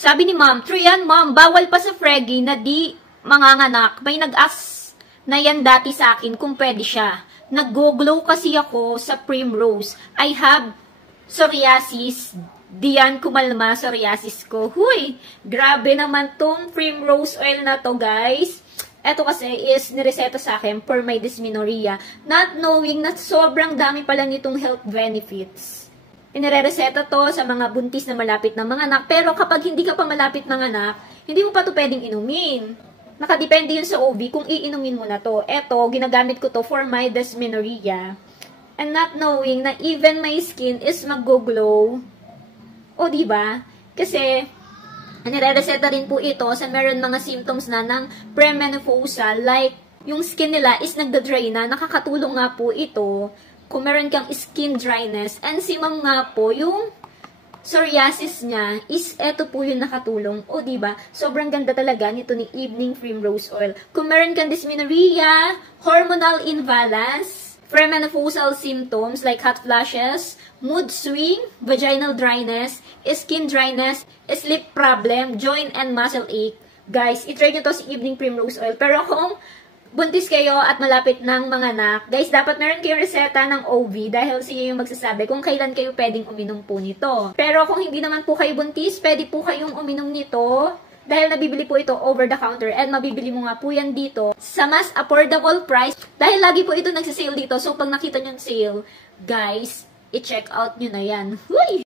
Sabi ni ma'am, true yan ma'am, bawal pa sa Freggy na di manganganak. May nag-ask na yan dati sa akin kung pwede siya. Nag-go-glow kasi ako sa Primrose. I have psoriasis. Diyan kumalma psoriasis ko. Huy, grabe naman tong Primrose oil na to, guys. Eto kasi is nireseta sa akin for my dysmenorrhea. Not knowing na sobrang dami pala nitong health benefits. Inirereseta to sa mga buntis na malapit na mga anak. Pero kapag hindi ka pa malapit ng anak, hindi mo pa to pwedeng inumin. Nakadepende yun sa OB kung iinumin mo na to. Eto, ginagamit ko to for my dysmenorrhea. And not knowing na even my skin is mag-glow. O, diba? Kasi, nirereseta rin po ito sa meron mga symptoms na ng premenopausal. Like, yung skin nila is nagda-dry na. Nakakatulong nga po ito kung meron kang skin dryness. And si ma'am nga po, yung psoriasis niya is eto po yung nakatulong. O, diba? Sobrang ganda talaga nito ni Evening Primrose Oil. Kung meron kang dysmenorrhea, hormonal imbalance, premenopausal symptoms like hot flashes, mood swing, vaginal dryness, skin dryness, sleep problem, joint and muscle ache. Guys, itry nyo to si Evening Primrose Oil. Pero kung buntis kayo at malapit ng mga anak, guys, dapat meron kayong reseta ng OB dahil siya yung magsasabi kung kailan kayo pwedeng uminom po nito. Pero kung hindi naman po kayo buntis, pwede po kayong uminom nito dahil nabibili po ito over the counter and mabibili mo nga po yan dito sa mas affordable price dahil lagi po ito nagsisale dito. So, pag nakita nyo yung sale, guys, i-check out nyo na yan. Huy!